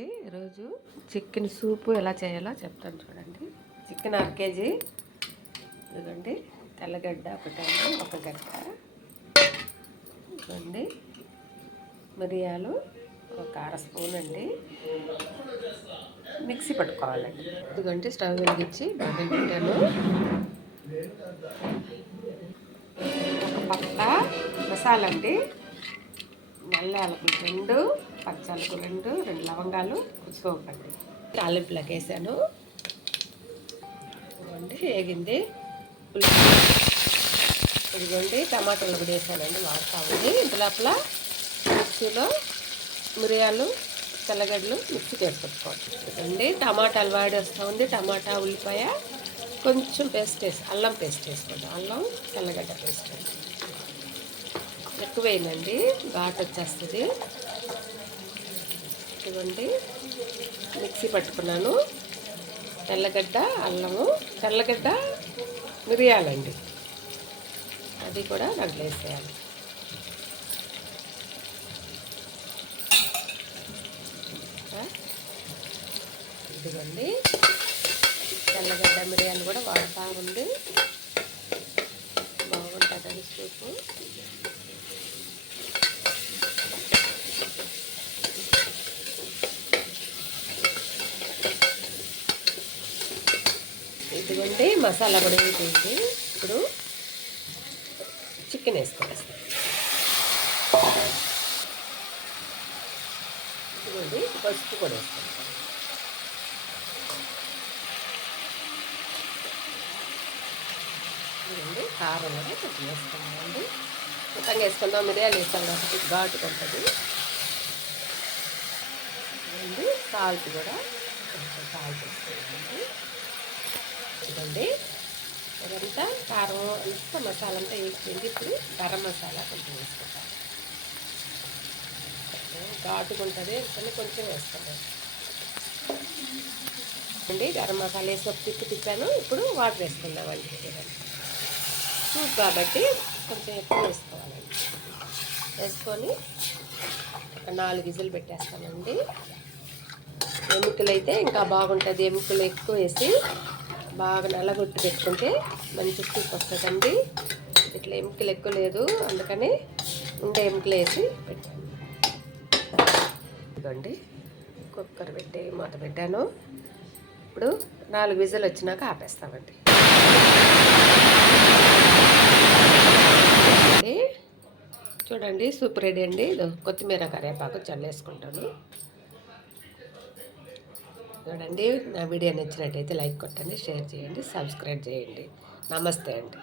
ఈరోజు chicken soup ఎలా చేయాలో చెప్తాను చూడండి. చికెన్ 1/2 కేజీ, ఇదిగోండి తెల్లగడ్డ ఒక గడ్డ, ఇదిగోండి మిరియాలు ఒక 1/2 స్పూన్ అండి, మిక్సీ పట్టుకోవాలండి. ఇదిగోండి స్టవ్ వెలిగించి బాగా పెట్టాను. ఒక పక్క మసాలా అండి, నల్ల యాలకులు 2, పచ్చ యాలకులు 2 లవంగాలు, సోపు అండి. తాలింపులోకి వేసాను. ఇదిగోండి వేగింది. ఇదిగోండి టమాటాలు కూడా వేసానండి, వాడుతూ ఉంది. ఇంత లోపల మిక్సీలో మిరియాలు తెల్లగడ్డలు మిక్సీకి వేసుకొచ్చుకోవచ్చు. ఇదిగోండి టమాటాలు వాడి వస్తూ ఉంది. టమాటా ఉల్లిపాయ కొంచెం అల్లం పేస్ట్ వేసుకోండి. అల్లం తెల్లగడ్డ పేస్ట్ ఎక్కువేనండి, ఘాటు వచ్చేస్తుంది. ఇదిగోండి మిక్సీ పట్టుకున్నాను. తెల్లగడ్డ అల్లము, తెల్లగడ్డ మిరియాలండి, అది కూడా దాంట్లో వేసేయాలి. ఇదిగోండి తెల్లగడ్డ మిరియాలు కూడా వాడుతూ ఉంది. బాగుంటుందండి సూపు. ఇదిగోండి మసాలా కూడా వేసేసి ఇప్పుడు చికెన్ వేసుకొస్తాం. ఇదిగోండి పసుపు కూడా వేసుకుంటాం. ఇదిగోండి కారం కూడా కొంచెం వేసుకున్నామండి. మొత్తంగా వేసుకుందాం. మిరియాలు వేస్తాం కాబట్టి ఘాటుగా ఉంటుంది. ఇదిగోండి సాల్ట్ కూడా కొంచెం సాల్ట్ వేసుకోండి. ఇదండి ఇదంతా కారం అంతా మసాలా అంతా వేసిపోయింది. ఇప్పుడు గరం మసాలా కొంచెం వేసుకుంటాం. ఘాటుగా ఉంటుంది అందుకని కొంచెం వేసుకుంటాం అండి. గరం మసాలా వేసి ఒక తిప్పాను. ఇప్పుడు వాటర్ వేసుకుందామండి. సూప్ కాబట్టి కొంచెం ఎక్కువ వేసుకోవాలండి. వేసుకొని 4 విజిల్ పెట్టేస్తామండి. ఎముకలు అయితే ఇంకా బాగుంటుంది. ఎముకలు ఎక్కువ వేసి బాగా నల్లగొట్టి పెట్టుకుంటే మంచి సూప్ వస్తుందండి. ఇట్లా ఎముకలు ఎక్కువ లేదు, అందుకని ఉండే ఎముకలు వేసి పెట్టాను. ఇదిగోండి కుక్కర్ పెట్టి మూత పెట్టాను. ఇప్పుడు 4 విజిల్ వచ్చినాక ఆపేస్తామండి. చూడండి సూప్ రెడీ అండి. కొత్తిమీర కరివేపాకు చల్లేసుకుంటాను. చూడండి నా వీడియో నచ్చినట్టయితే లైక్ కొట్టండి, షేర్ చేయండి, సబ్స్క్రైబ్ చేయండి. నమస్తే అండి.